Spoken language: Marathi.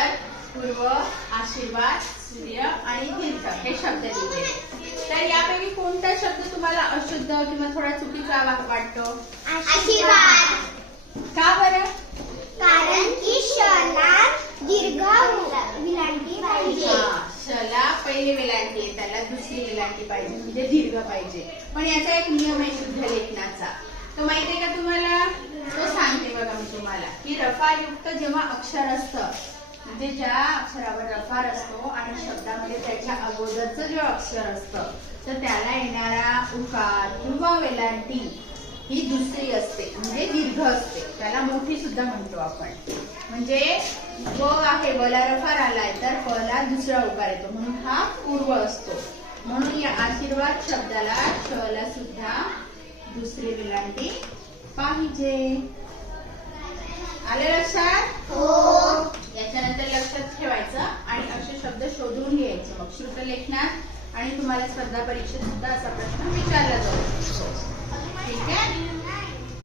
वर पूर्व आशीर्वाद सूर्य आणि तीर्थ हे शब्द लिहिलेले तर यापैकी कोणता शब्द तुम्हाला अशुद्ध किंवा थोडा चुकीचा वाटतो? आशीर्वाद. का बरं? कारण की शला दीर्घ विलांटी पाहिजे. शला पहिली वेलांटी आहे त्याला दुसरी वेलांटी पाहिजे म्हणजे दीर्घ पाहिजे. पण याचा एक नियम आहे शुद्ध लेखनाचा. तो माहिती आहे का तुम्हाला? तो सांगते बघा मी तुम्हाला की रफायुक्त जेव्हा अक्षर असतं म्हणजे ज्या अक्षरावर रफार असतो आणि शब्दामध्ये त्याच्या अगोदरचं जे अक्षर असतं तर त्याला येणारा उकार किंवा वेलांटी ही दुसरी असते म्हणजे दीर्घ असते. त्याला मोठी सुद्धा म्हणतो आपण. म्हणजे व आहे वला रफार आलाय तर पला दुसरा उकार येतो. म्हणून हा पूर्व असतो. म्हणून या आशीर्वाद शब्दाला शला सुद्धा दुसरी विलांटी पाहिजे. आले लक्षात? हो. शोधून घ्यायचे. मग श्रुत लेखनात आणि तुम्हाला स्पर्धा परीक्षेत सुद्धा असा प्रश्न